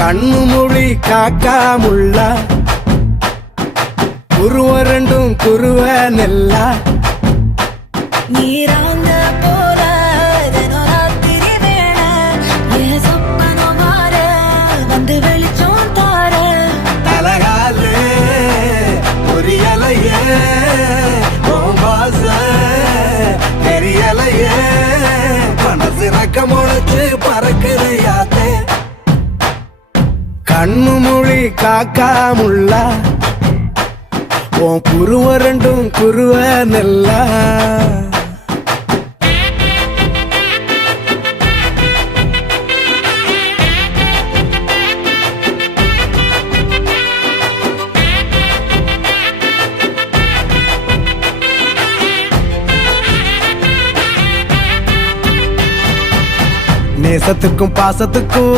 கண்ணு மொழி காக்காமுள்ள குருவ ரெண்டும் குருவ நெல்லா நீராங்க போல தினராத்திரி வேண என் சொப்பனம் மாற வந்து வெளிச்சம் தார தலகாலே பொரியலையே ஓம்பாச தெரியலையே மனசு ரக்க முளைச்சு பறக்குறையாத்தே கண்ணு மொழி காக்காமுள்ள உன் குருவ ரெண்டும் குருவ நெல்லா நேசத்துக்கும் பாசத்துக்கும்